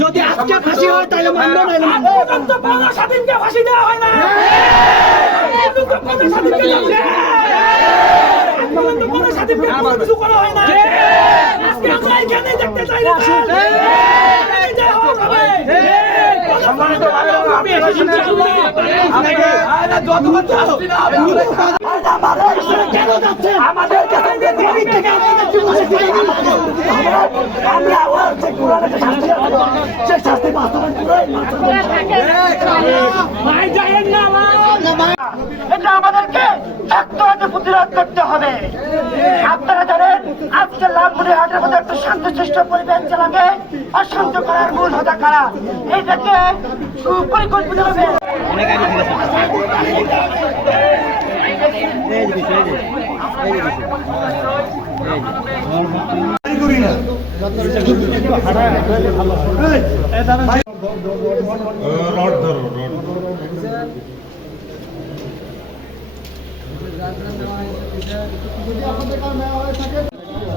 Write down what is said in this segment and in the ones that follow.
যদি আজকে ফাঁসি হয় তাহলে মানবো না। স্বাধীনকে ফাঁসি দেওয়া হয় না। পর্যন্ত বাংলা স্বাধীনকে যাচ্ছে আজ পর্যন্ত বাংলা স্বাধীনকে কোনো কিছু করা হয় না। আজকে আমরা এখানে দেখতে চাই না। এখানেই যা হোক হবে। সম্মানিত আমি এসেছি ইনশাআল্লাহ। কেন যাচ্ছেন? এটা আমাদেরকে শক্তভাবে প্রতিরোধ করতে হবে। আপনারা জানেন, আজকে লালপুরি হাটের মধ্যে একটা শান্তশিষ্ট পরিবেশ চালাকে অশান্ত করার মূল হতা কারা? এইটাকে সুপরিকল্পিতভাবে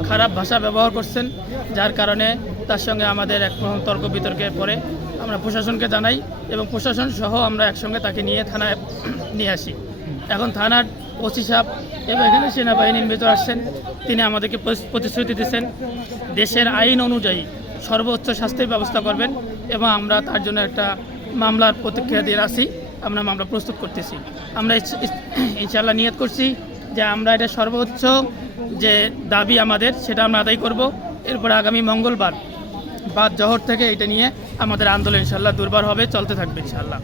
খারাপ ভাষা ব্যবহার করছেন, যার কারণে তার সঙ্গে আমাদের এক তর্ক বিতর্কের পরে আমরা প্রশাসনকে জানাই এবং প্রশাসন সহ আমরা একসঙ্গে তাকে নিয়ে থানায় নিয়ে আসি। এখন থানার ওসি সাহেব এবং এখানে সেনাবাহিনীর ভেতর আসছেন। তিনি আমাদেরকে প্রতিশ্রুতি দিচ্ছেন, দেশের আইন অনুযায়ী সর্বোচ্চ শাস্তির ব্যবস্থা করবেন এবং আমরা তার জন্য একটা মামলার প্রতিক্রিয়া দিয়ে আসি, আমরা মামলা প্রস্তুত করতেছি। আমরা ইনশাল্লাহ নিয়ত করছি যে আমরা এটা সর্বোচ্চ যে দাবি আমাদের, সেটা আমরা আদায় করব। এরপর আগামী মঙ্গলবার বাদ জহর থেকে এটা নিয়ে আমাদের আন্দোলন ইনশাল্লাহ দুর্বার হবে, চলতে থাকবে ইনশাল্লাহ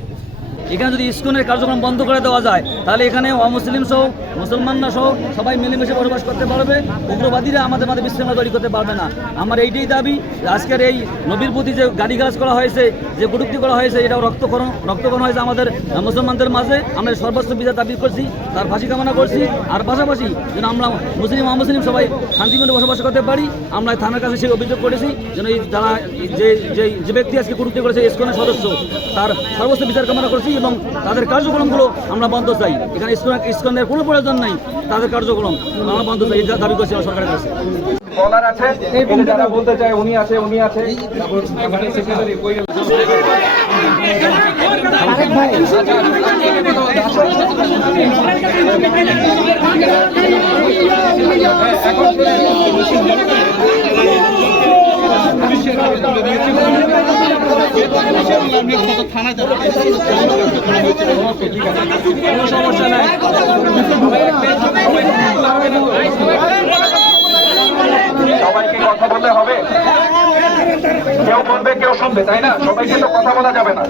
এখানে যদি ইস্কনের কার্যক্রম বন্ধ করে দেওয়া যায়, তাহলে এখানে অমুসলিম সহ, মুসলমানরা সহ সবাই মিলেমিশে বসবাস করতে পারবে। উগ্রবাদীরা আমাদের মাঝে বিশৃঙ্খলা তৈরি করতে পারবে না। আমার এইটাই দাবি আজকের এই নবীর প্রতি যে গালিগালাজ করা হয়েছে, যে কটুক্তি করা হয়েছে এটাও রক্তকরণ রক্তকরণ হয়েছে আমাদের মুসলমানদের মাঝে। আমরা সর্বোচ্চ বিচার দাবি করছি, তার ফাঁসি কামনা করছি। আর পাশাপাশি যেন আমরা মুসলিম অমুসলিম সবাই শান্তিপূর্ণ বসবাস করতে পারি, আমরা থানার কাছে সেই অভিযোগ করেছি, যেন এই যারা, যে যে ব্যক্তি আজকে কটুক্তি করেছে, ইস্কনের সদস্য, তার সর্বোচ্চ বিচার কামনা করছি এবং তাদের কার্যক্রমগুলো আমরা বন্ধ চাই। এখানে ইস্কন ইস্কনের কোনো প্রয়োজন নাই তাদের কার্যক্রম আমরা বন্ধ চাই এই দাবি করছি আমরা সরকারের কাছে। বলার আছে? এই যারা বলতে চায় উনি আছে উনি আছে। সেক্রেটারি কই গেল? কোনো সমস্যা নাই সবাইকে কথা বললে হবে। কেউ বলবে কেউ শুনবে তাই না? সবাইকে তো কথা বলা যাবে না।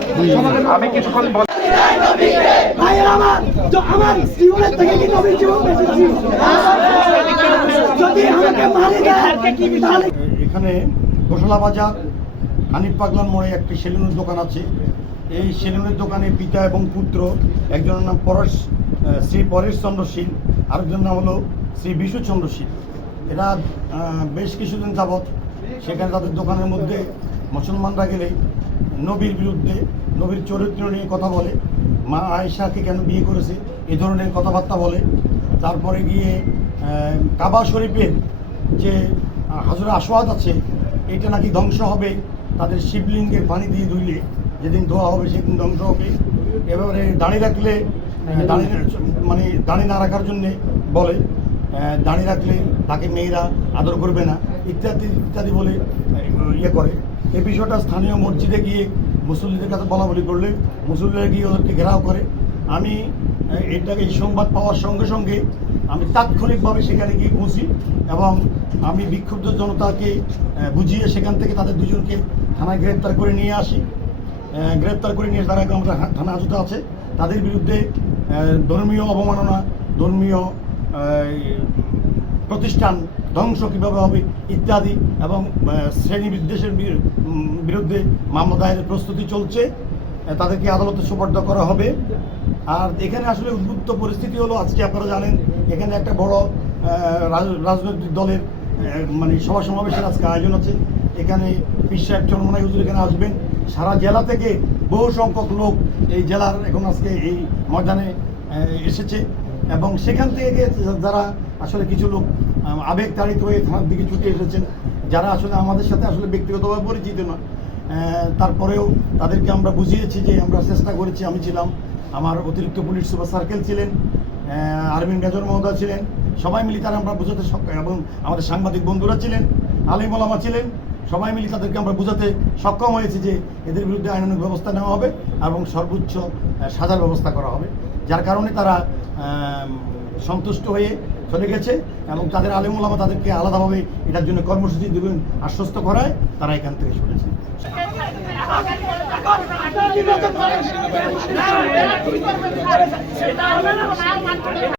আমি কিছুক্ষণ বল আমার জীবনের থেকে কি নবীর জীবন বেশি যদি আমাকে মারি দেয় তাহলে এখানে গোশালা বাজার হানিফ পাগলার মোড়ে একটি সেলুনের দোকান আছে। এই সেলুনের দোকানে পিতা এবং পুত্র, একজনের নাম পরেশ শ্রী পরেশ চন্দ্র শীল, আরেকজনের নাম হলো শ্রী বিশ্বচন্দ্র শীল। এরা বেশ কিছুদিন যাবৎ সেখানে তাদের দোকানের মধ্যে মুসলমানরা গেলে নবীর বিরুদ্ধে, নবীর চরিত্র নিয়ে কথা বলে। মা আয়েশাকে কেন বিয়ে করেছে, এ ধরনের কথাবার্তা বলে। তারপরে গিয়ে কাবা শরীফের যে হাজরা আসোয়াদ আছে, এটা নাকি ধ্বংস হবে তাদের শিবলিঙ্গের পানি দিয়ে ধুইলে যেদিন ধোয়া হবে সেদিন ধ্বংস হবে। এবারে দাঁড়িয়ে রাখলে দাঁড়িয়ে মানে দাঁড়িয়ে না রাখার জন্যে বলে দাঁড়িয়ে রাখলে তাকে মেয়েরা আদর করবে না, ইত্যাদি ইত্যাদি বলে ইয়ে করে। এ বিষয়টা স্থানীয় মসজিদে গিয়ে মুসল্লিদের কাছে বলা বলি করলে, মুসল্লিরা গিয়ে ওদেরকে ঘেরাও করে। আমি এটাকে এই সংবাদ পাওয়ার সঙ্গে সঙ্গে আমি তাৎক্ষণিকভাবে সেখানে গিয়ে পৌঁছি এবং আমি বিক্ষুব্ধ জনতাকে বুঝিয়ে সেখান থেকে তাদের দুজনকে থানায় গ্রেপ্তার করে নিয়ে আসি। গ্রেপ্তার করে নিয়ে তারা আমাদের থানা হাজতে আছে, তাদের বিরুদ্ধে ধর্মীয় অবমাননা, ধর্মীয় প্রতিষ্ঠান ধ্বংস কীভাবে হবে ইত্যাদি এবং শ্রেণি বিদ্বেষের বিরুদ্ধে মামলা দায়েরের প্রস্তুতি চলছে তাদেরকে আদালতে সুপার্দ করা হবে। আর এখানে আসলে উদ্বুদ্ধ পরিস্থিতি হলো, আজকে আপনারা জানেন, এখানে একটা বড় রাজনৈতিক দলের মানে সভা সমাবেশের আজকে আয়োজন আছে এখানে পীর সাহেব চরমনাই হুজুর এখানে আসবেন। সারা জেলা থেকে বহু সংখ্যক লোক এই জেলার এখন আজকে এই ময়দানে এসেছে। এবং সেখান থেকে যারা আসলে কিছু লোক আবেগ তাড়িত হয়ে থানার দিকে ছুটে এসেছেন যারা আসলে আমাদের সাথে আসলে ব্যক্তিগতভাবে পরিচিত না তারপরেও তাদেরকে আমরা বুঝিয়েছি যে আমরা চেষ্টা করেছি আমি ছিলাম। আমার অতিরিক্ত পুলিশ সুপার সার্কেল ছিলেন আহ, আরবিন মেজর মহোদয় ছিলেন সবাই মিলে তারা আমরা বোঝাতে সক্ষম এবং আমাদের সাংবাদিক বন্ধুরা ছিলেন আলিম ওলামা ছিলেন সবাই মিলে তাদেরকে আমরা বোঝাতে সক্ষম হয়েছি যে এদের বিরুদ্ধে আইনানুগ ব্যবস্থা নেওয়া হবে এবং সর্বোচ্চ সাজার ব্যবস্থা করা হবে যার কারণে তারা সন্তুষ্ট হয়ে চলে গেছে এবং তাদের আলিম ওলামা তাদেরকে আলাদাভাবে এটার জন্য কর্মসূচি দেবেন আশ্বস্ত করায় তারা এখান থেকে সরেছে